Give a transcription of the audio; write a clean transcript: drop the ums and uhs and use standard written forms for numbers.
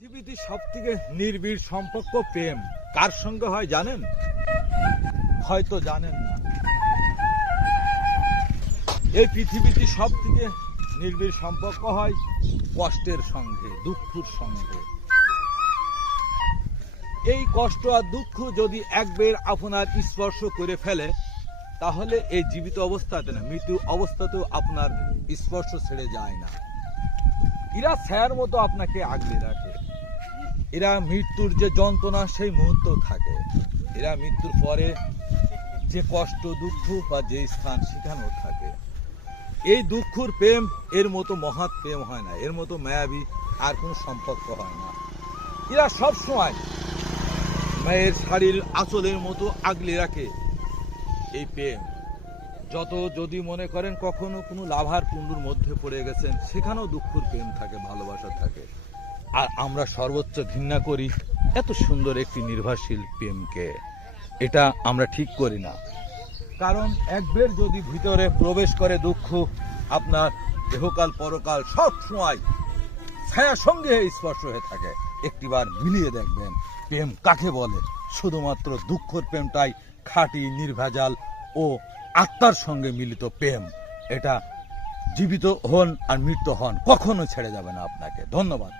পৃথিবীতে সব থেকে নির্বিড় সম্পর্ক প্রেম কার সঙ্গে হয় জানেন? হয়তো জানেন না। এই পৃথিবীতে সব থেকে নির্বিড় সম্পর্ক হয় কষ্টের সঙ্গে, দুঃখের সঙ্গে। এই কষ্ট আর দুঃখ যদি একবার আপনার স্পর্শ করে ফেলে, তাহলে এই জীবিত অবস্থাতে না, মৃত্যু অবস্থাতেও আপনার স্পর্শ ছেড়ে যায় না। এরা ছায়ার মতো আপনাকে আগলে রাখে। এরা মৃত্যুর যে যন্ত্রণা সেই মুহূর্ত থাকে, এরা মৃত্যুর পরে যে কষ্ট দুঃখ বা যে স্থান সেখানেও থাকে। এই দুঃখর প্রেম এর মতো মহৎ প্রেম হয় না, এর মতো মায়াবী আর কোনো সম্পর্ক হয় না। এরা সব সময় মায়ের শাড়ির আঁচলের মতো আগলে রাখে এই প্রেম। যত যদি মনে করেন কখনো কোনো লাভার কুণ্ডুর মধ্যে পড়ে গেছেন, সেখানেও দুঃখের প্রেম থাকে, ভালোবাসা থাকে। আর আমরা সর্বোচ্চ ঘৃণা করি এত সুন্দর একটি নির্ভরশীল প্রেমকে। এটা আমরা ঠিক করি না, কারণ একবার যদি ভিতরে প্রবেশ করে দুঃখ, আপনার দেহকাল পরকাল সব সময় ছায়ার সঙ্গে স্পর্শ হয়ে থাকে। একটিবার মিলিয়ে দেখবেন প্রেম কাকে বলে। শুধুমাত্র দুঃখের প্রেমটাই খাঁটি, নির্ভেজাল ও আত্মার সঙ্গে মিলিত প্রেম। এটা জীবিত হন আর মৃত্যু হন, কখনো ছেড়ে যাবে না আপনাকে। ধন্যবাদ।